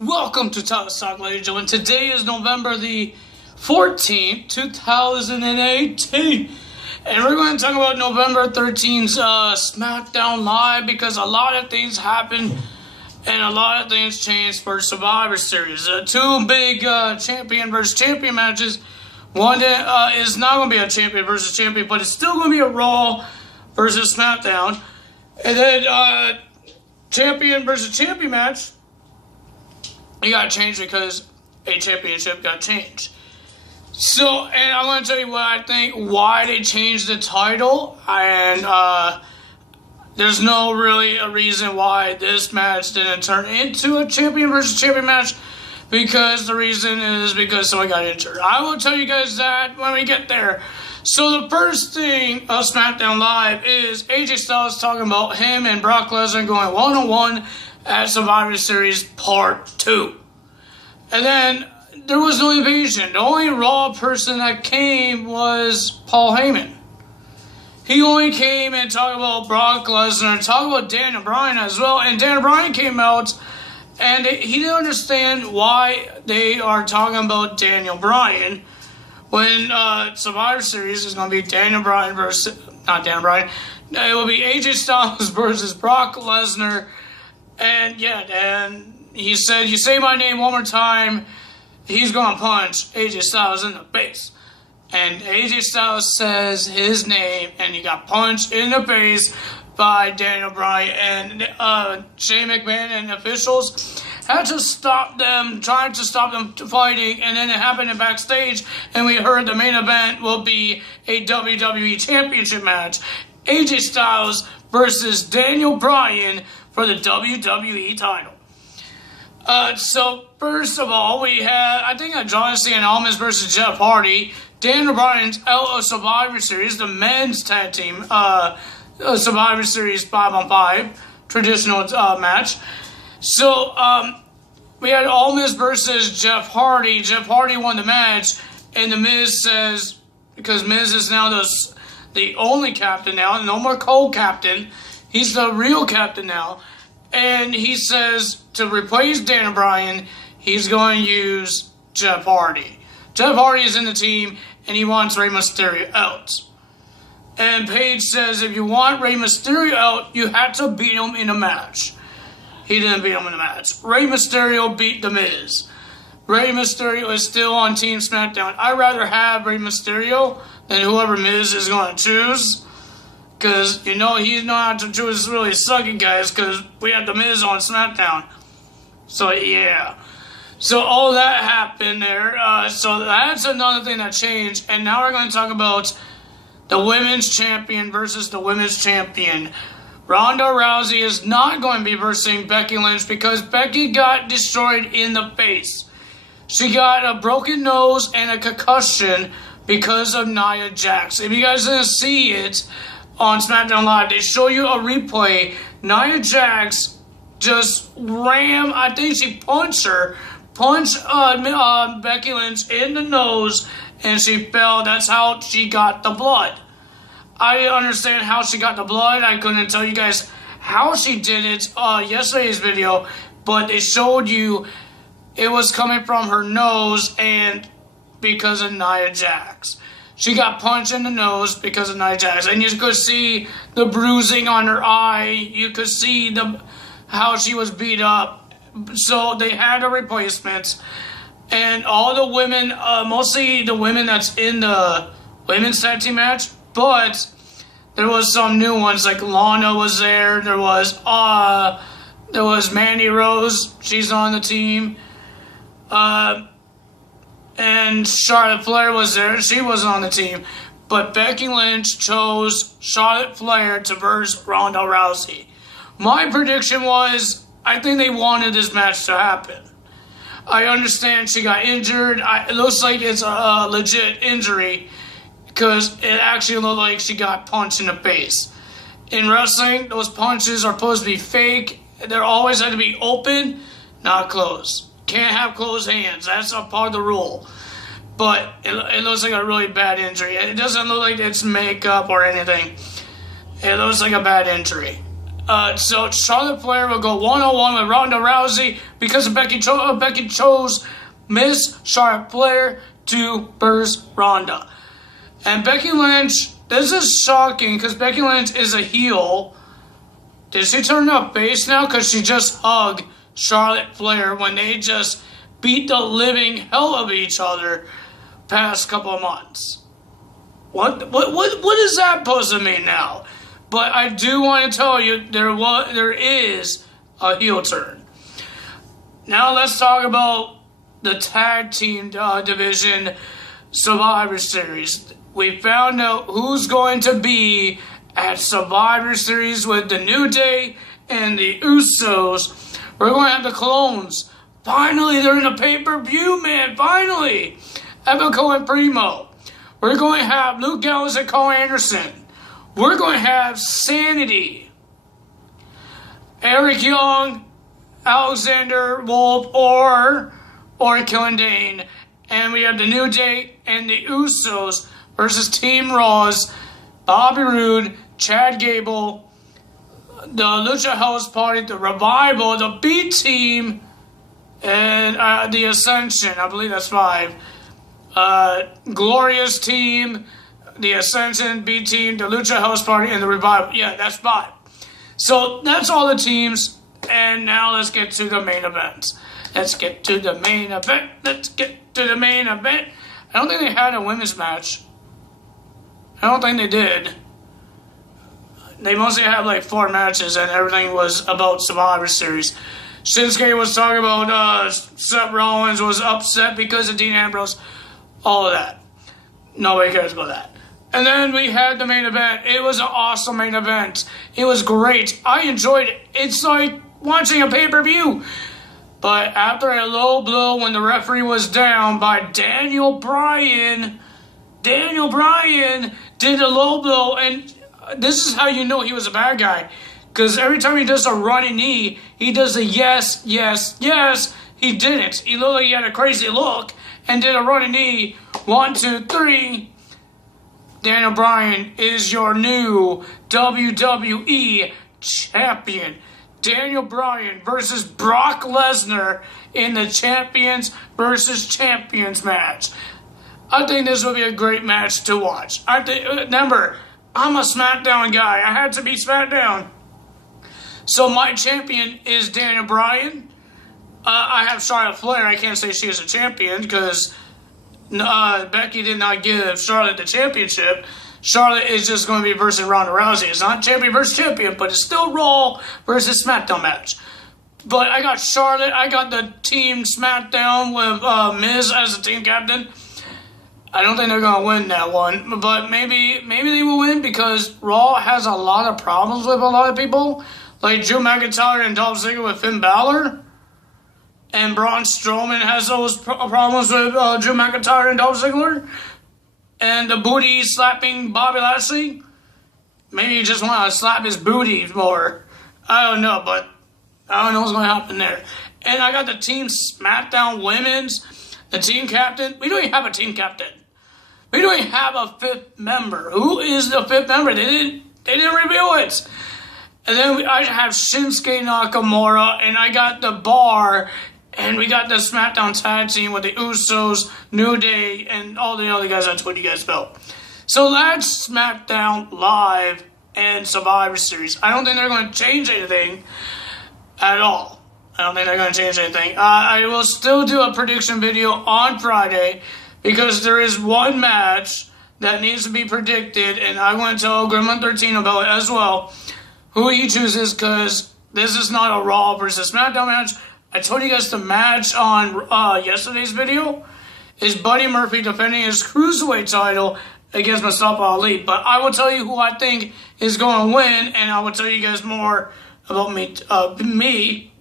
Welcome to Talk, ladies and gentlemen. Today is November the 14th, 2018. And we're going to talk about November 13th's SmackDown Live because a lot of things happened and a lot of things changed for Survivor Series. Two big champion versus champion matches. One is not going to be a champion versus champion, but it's still going to be a Raw versus SmackDown. And then champion versus champion match. It got changed because a championship got changed. So, and I'm going to tell you what I think, why they changed the title. And there's no really a reason why this match didn't turn into a champion versus champion match. Because the reason is because someone got injured. I will tell you guys that when we get there. So the first thing of SmackDown Live is AJ Styles talking about him and Brock Lesnar going one-on-one at Survivor Series Part 2. And then there was no invasion. The only Raw person that came was Paul Heyman. He only came and talked about Brock Lesnar, talked about Daniel Bryan as well. And Daniel Bryan came out and he didn't understand why they are talking about Daniel Bryan when Survivor Series is going to be Daniel Bryan versus, not Daniel Bryan, it will be AJ Styles versus Brock Lesnar. And yeah, and he said, you say my name one more time, he's going to punch AJ Styles in the face. And AJ Styles says his name, and he got punched in the face by Daniel Bryan. And Shane McMahon and officials had to stop them, trying to stop them fighting. And then it happened in backstage, and we heard the main event will be a WWE Championship match. AJ Styles versus Daniel Bryan for the WWE title. So, first of all, we had, I think, John Cena Almas versus Jeff Hardy. Daniel Bryan's out of Survivor Series, the men's tag team Survivor Series 5-on-5 traditional match. So, we had Almas versus Jeff Hardy. Jeff Hardy won the match, and The Miz says, because Miz is now the only captain now, no more co-captain. He's the real captain now. And he says to replace Daniel Bryan, he's going to use Jeff Hardy. Jeff Hardy is in the team, and he wants Rey Mysterio out. And Paige says if you want Rey Mysterio out, you have to beat him in a match. He didn't beat him in a match. Rey Mysterio beat The Miz. Rey Mysterio is still on Team SmackDown. I'd rather have Rey Mysterio than whoever Miz is going to choose. Because, you know, he's not to choose really sucky guys because we had The Miz on SmackDown. So, yeah. So, all that happened there. So, that's another thing that changed. And now we're going to talk about the women's champion versus the women's champion. Ronda Rousey is not going to be versing Becky Lynch because Becky got destroyed in the face. She got a broken nose and a concussion because of Nia Jax. If you guys didn't see it on SmackDown Live, they show you a replay. Nia Jax just ram, I think she punched Becky Lynch in the nose, and she fell. That's how she got the blood. I didn't understand how she got the blood. I couldn't tell you guys how she did it yesterday's video, but they showed you it was coming from her nose and because of Nia Jax. She got punched in the nose because of Nia Jax. And you could see the bruising on her eye. You could see how she was beat up. So they had a replacement. And all the women, mostly the women that's in the women's tag team match. But there was some new ones, like Lana was there. There was Mandy Rose. She's on the team. And Charlotte Flair was there. She wasn't on the team. But Becky Lynch chose Charlotte Flair to verse Ronda Rousey. My prediction was, I think they wanted this match to happen. I understand she got injured. It looks like it's a legit injury because it actually looked like she got punched in the face. In wrestling, those punches are supposed to be fake. They're always had to be open, not closed. Can't have closed hands. That's a part of the rule. But it looks like a really bad injury. It doesn't look like it's makeup or anything. It looks like a bad injury. So Charlotte Flair will go 1-on-1 with Ronda Rousey because Becky chose Miss Charlotte Flair to verse Ronda. And Becky Lynch, this is shocking because Becky Lynch is a heel. Did she turn up face now? Because she just hugged Charlotte Flair when they just beat the living hell of each other past couple of months. What is that supposed to mean now? But I do want to tell you there is a heel turn. Now let's talk about the tag team division Survivor Series. We found out who's going to be at Survivor Series with the New Day and the Usos. We're going to have the Clones. Finally, they're in a pay-per-view, man. Finally. Epico and Primo. We're going to have Luke Gallows and Cole Anderson. We're going to have Sanity, Eric Young, Alexander Wolf, or Killian Dane. And we have the New Day and the Usos versus Team Raw's Bobby Roode, Chad Gable, the Lucha House Party, the Revival, the B Team, and the Ascension. I believe that's 5. Glorious Team, the Ascension, B Team, the Lucha House Party, and the Revival. Yeah, that's 5. So that's all the teams. And now let's get to the main event. Let's get to the main event. I don't think they had a women's match. I don't think they did. They mostly had like 4 matches and everything was about Survivor Series. Shinsuke was talking about Seth Rollins was upset because of Dean Ambrose. All of that. Nobody cares about that. And then we had the main event. It was an awesome main event. It was great. I enjoyed it. It's like watching a pay-per-view. But after a low blow when the referee was down by Daniel Bryan did a low blow, and this is how you know he was a bad guy. Because every time he does a running knee, he does a yes, yes, yes. He didn't. He looked like he had a crazy look and did a running knee. 1, 2, 3. Daniel Bryan is your new WWE champion. Daniel Bryan versus Brock Lesnar in the Champions versus Champions match. I think this will be a great match to watch. Remember, I'm a SmackDown guy. I had to be SmackDown. So my champion is Daniel Bryan. I have Charlotte Flair. I can't say she is a champion because Becky did not give Charlotte the championship. Charlotte is just going to be versus Ronda Rousey. It's not champion versus champion, but it's still Raw versus SmackDown match. But I got Charlotte. I got the team SmackDown with Miz as the team captain. I don't think they're going to win that one, but maybe they will win because Raw has a lot of problems with a lot of people, like Drew McIntyre and Dolph Ziggler with Finn Balor, and Braun Strowman has those problems with Drew McIntyre and Dolph Ziggler, and the booty slapping Bobby Lashley. Maybe you just want to slap his booty more. I don't know, but I don't know what's going to happen there. And I got the team SmackDown Women's, the team captain. We don't even have a team captain. We don't even have a 5th member. Who is the 5th member? They didn't reveal it. And then I have Shinsuke Nakamura, and I got the Bar, and we got the SmackDown tag team with the Usos, New Day, and all the other guys I told you guys about. So that's SmackDown Live and Survivor Series. I don't think they're going to change anything at all. I don't think they're going to change anything. I will still do a prediction video on Friday, because there is one match that needs to be predicted, and I want to tell Gremlin 13 about it as well, who he chooses, because this is not a Raw versus SmackDown match. I told you guys the match on yesterday's video is Buddy Murphy defending his Cruiserweight title against Mustafa Ali, but I will tell you who I think is going to win, and I will tell you guys more about me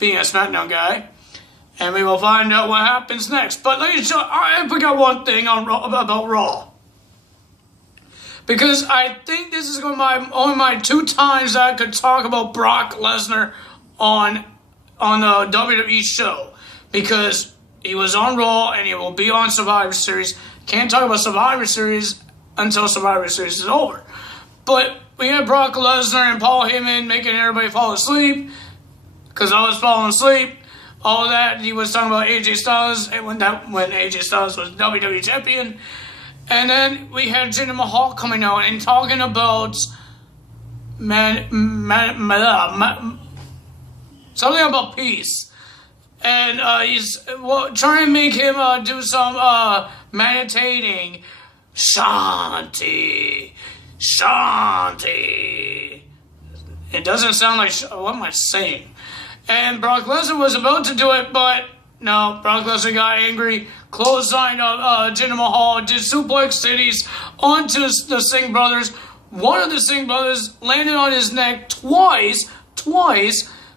being a SmackDown guy. And we will find out what happens next. But let me show. I forgot one thing about Raw. Because I think this is going to be only my 2 times that I could talk about Brock Lesnar on the WWE show. Because he was on Raw and he will be on Survivor Series. Can't talk about Survivor Series until Survivor Series is over. But we had Brock Lesnar and Paul Heyman making everybody fall asleep, because I was falling asleep. All of that, he was talking about AJ Styles when AJ Styles was WWE Champion. And then we had Jinder Mahal coming out and talking about something about peace. And he's trying to make him do some meditating. Shanti. Shanti. It doesn't sound like... What am I saying? And Brock Lesnar was about to do it, but no, Brock Lesnar got angry, clothesline Jinder Mahal, did suplex cities onto the Singh brothers. One of the Singh brothers landed on his neck twice,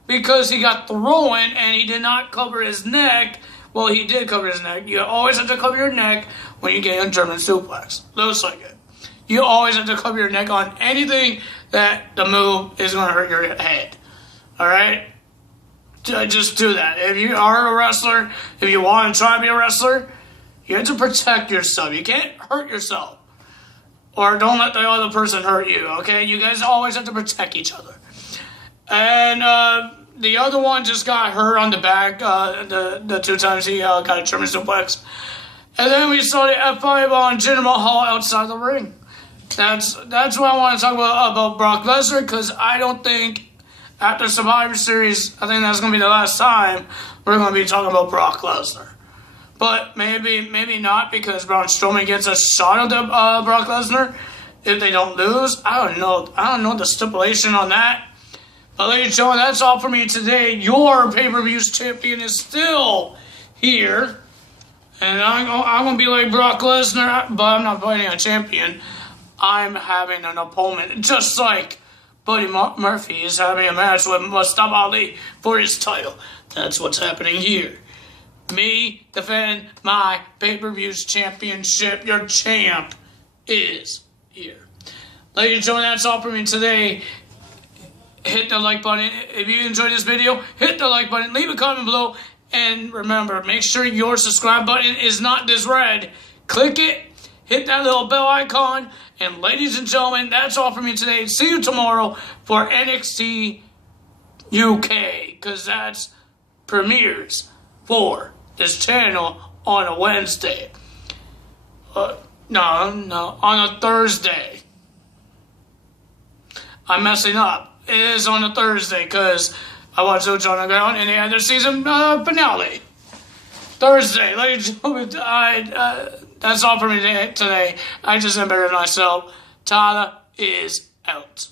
because he got thrown and he did not cover his neck. Well, he did cover his neck. You always have to cover your neck when you get a German suplex. Looks like it. You always have to cover your neck on anything that the move is going to hurt your head. Alright? Just do that. If you are a wrestler, if you want to try to be a wrestler, you have to protect yourself. You can't hurt yourself. Or don't let the other person hurt you, okay? You guys always have to protect each other. And the other one just got hurt on the back, the 2 times he got a German suplex. And then we saw the F5 on Jinder Mahal outside the ring. That's what I want to talk about Brock Lesnar, because I don't think... After Survivor Series, I think that's going to be the last time we're going to be talking about Brock Lesnar. But maybe not, because Braun Strowman gets a shot at Brock Lesnar if they don't lose. I don't know the stipulation on that. But ladies and gentlemen, that's all for me today. Your pay-per-views champion is still here. And I'm going to be like Brock Lesnar, but I'm not fighting a champion. I'm having an opponent, just like Buddy Murphy is having a match with Mustafa Ali for his title. That's what's happening here. Me defend my pay-per-views championship. Your champ is here. Ladies and gentlemen, that's all for me today. Hit the like button. If you enjoyed this video, hit the like button. Leave a comment below. And remember, make sure your subscribe button is not this red. Click it. Hit that little bell icon. And ladies and gentlemen, that's all for me today. See you tomorrow for NXT UK. Because that's premieres for this channel on a Wednesday. No, on a Thursday. I'm messing up. It is on a Thursday because I watched Lucha Underground and they had their season finale. Thursday, ladies and gentlemen, that's all for me today. I just embarrassed myself. Tyler is out.